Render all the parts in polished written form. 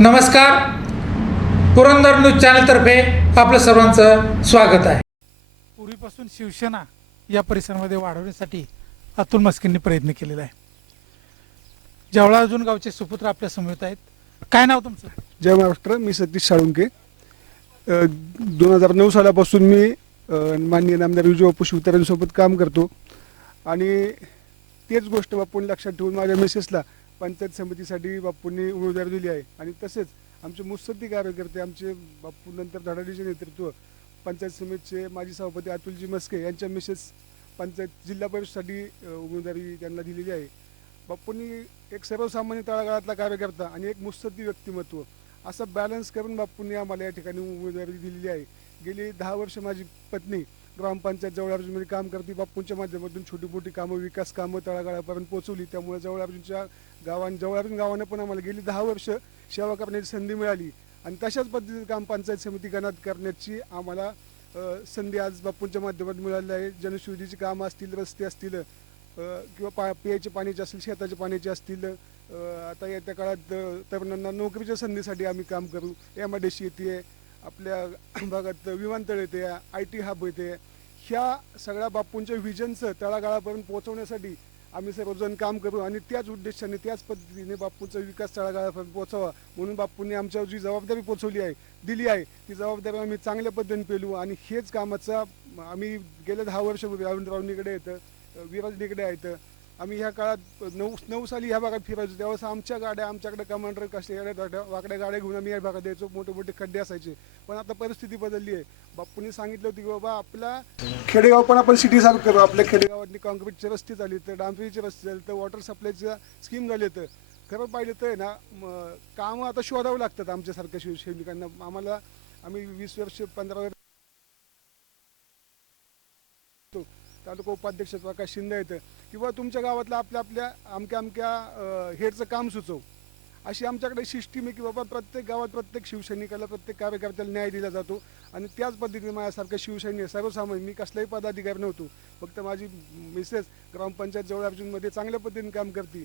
नमस्कार, पुरंदर न्यूज चॅनलतर्फे आपलं सर्वांचं स्वागत आहे। पूर्वीपासून शिवसेना या परिसरामध्ये वाढवण्यासाठी अतुल मस्केंनी प्रयत्न केलेला आहे। जवळा अजून गावचे सुपुत्र आपल्या समवेत आहेत। काय नाव तुमचं? जय महाराष्ट्र। मी सतीश साळुंके। 2009 सालापासून मी माननीय नामदार विजय बापू शिवतारेंसोबत काम करतो आणि तेच गोष्ट बापूंनी लक्षात ठेवून माझ्या मिसेसला पंचायत समितीसाठी बापूंनी उमेदवारी दिली आहे। आणि तसेच आमचे मुत्सद्दी कार्यकर्ते, आमचे बापू नंतर धडाडीचे नेतृत्व पंचायत समितीचे माजी सभापती अतुलजी मस्के यांच्या मिसेस पंचायत जिल्हा परिषदेसाठी उमेदवारी त्यांना दिलेली आहे। बापूंनी एक सर्वसामान्य तळागाळातला कार्यकर्ता आणि एक मुत्सद्दी व्यक्तिमत्व असा बॅलन्स करून बापूंनी आम्हाला या ठिकाणी उमेदवारी दिलेली आहे। गेली 10 वर्ष माझी पत्नी ग्रामपंचायत जवळ अर्जुनमध्ये काम करते। बापूंच्या माध्यमातून छोटी मोठी कामं, विकास कामं तळागाळापर्यंत पोहोचवली। त्यामुळे जवळ अर्जुनच्या जवळ अर्जुन गावानं पण आम्हाला गेली 10 वर्ष सेवा करण्याची संधी मिळाली आणि तशाच पद्धतीचं काम पंचायत समिती गणात करण्याची आम्हाला संधी आज बापूंच्या माध्यमातून मिळाली आहे। जनशुद्धीची कामं असतील, रस्ते असतील किंवा पिण्याच्या पाण्याचे असतील, शेताच्या पाण्याचे असतील, आता येत्या काळात तरुणांना नोकरीच्या संधीसाठी आम्ही काम करू। MIDC येते, आपल्या भागात विमानतळ येते, IT हब येते। ह्या सगळ्या बापूंच्या व्हिजनचं तळागाळापर्यंत पोहोचवण्यासाठी आम्ही सर्वजण काम करू आणि त्याच उद्देशाने, त्याच पद्धतीने बापूंचा विकास तळागाळापर्यंत पोहोचावा म्हणून बापूंनी आमच्यावर जी जबाबदारी दिली आहे ती जबाबदारी आम्ही चांगल्या पद्धतीने पेलू। आणि हेच कामाचा आम्ही गेल्या 10 वर्षापूर्वी अरुणरावनीकडे येतं, विराजनीकडे आहेत, आम्ही ह्या काळात 9 साली ह्या भागात फिरायचो। त्यावेळेस आमच्या गाड्या, आमच्याकडे कमांडर कसल्या वाकड्या गाड्या घेऊन आम्ही या भागात यायचो। मोठे मोठे खड्डे असायचे, पण आता परिस्थिती बदलली आहे। बापूंनी सांगितलं होतं की बाबा आपला खेडेगाव पण आपण सिटी सारखं करू। आपल्या खेडेगावातली कॉन्क्रीटचे रस्ते झाले, तर डांबरीचे रस्ते झाले, तर वॉटर सप्लायच्या स्कीम झाले। तर खरं पाहिलं तर ना कामं आता शोधावं लागतात आमच्यासारख्या शिवसैनिकांना। आम्ही 20 वर्ष 15 वर्ष तालुका उपाध्यक्ष प्रकाश शिंदे आहेत किंवा तुमच्या गावातलं आपल्या अमक्या हेडचं काम सुचव, अशी आमच्याकडे सिस्टीम आहे की बाबा प्रत्येक गावात प्रत्येक शिवसैनिकाला, प्रत्येक कार्यकर्त्याला न्याय दिला जातो। आणि त्याच पद्धतीने माझ्यासारख्या शिवसैनिक सर्वसामान्य, मी कसलाही पदाधिकारी नव्हतो, फक्त माझी मिसेस ग्रामपंचायत जवळ अर्जुनमध्ये चांगल्या पद्धतीने काम करते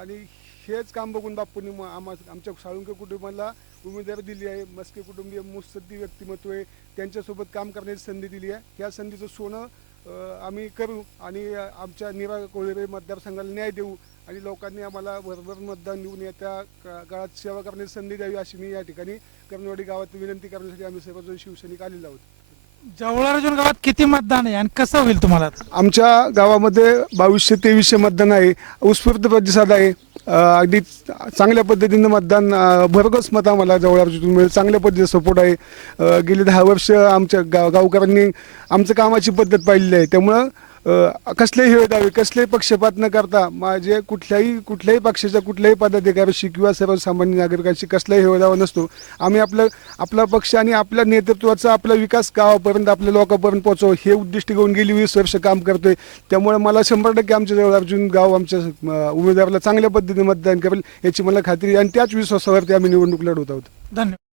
आणि हेच काम बघून बापूंनी आमच्या साळुंके कुटुंबाला उमेदवारी दिली आहे। मस्के कुटुंबीय मुत्सद्दी व्यक्तिमत्व आहे, त्यांच्यासोबत काम करण्याची संधी दिली आहे। ह्या संधीचं सोनं आम्ही करू आणि आमच्या निरा कोळेरे मतदारसंघाला न्याय देऊ आणि लोकांनी आम्हाला भरभर मतदान देऊन येत्या काळात सेवा करण्याची संधी द्यावी, अशी मी या ठिकाणी कर्णवाडी गावात विनंती करण्यासाठी आम्ही सर्वजण शिवसैनिक आलेलो आहोत। जवळ अर्जुन गावात किती मतदान आहे आणि कसं होईल तुम्हाला? आमच्या गावामध्ये 2200-2300 मतदान आहे। उत्स्फूर्त प्रतिसाद आहे। अगदी चांगल्या पद्धतीनं मतदान, भरघोस मत आम्हाला जवळ अर्जुन मिळेल, चांगल्या पद्धतीने सपोर्ट आहे। गेली 10 वर्ष आमच्या गावकऱ्यांनी आमचं कामाची पद्धत पाहिलेली आहे। त्यामुळं कसलेही दावे, कसलेही पक्षपात न करता माझे कुठल्याही पक्षाच्या कुठल्याही पदाधिकाऱ्याशी किंवा सर्वसामान्य नागरिकांशी कसलाही हेळदावा नसतो। आम्ही आपला पक्ष आणि आपल्या नेतृत्वाचा आपला विकास गावापर्यंत, आपल्या लोकांपर्यंत पोहोचव हे उद्दिष्ट घेऊन गेली 20 वर्ष काम करतोय। त्यामुळे मला 100% आमच्या जवळ अर्जुन गाव आमच्या उमेदवाराला चांगल्या पद्धतीने मतदान करेल याची मला खात्री आहे आणि त्याच विश्वासावरती आम्ही निवडणूक लढवत आहोत। धन्यवाद।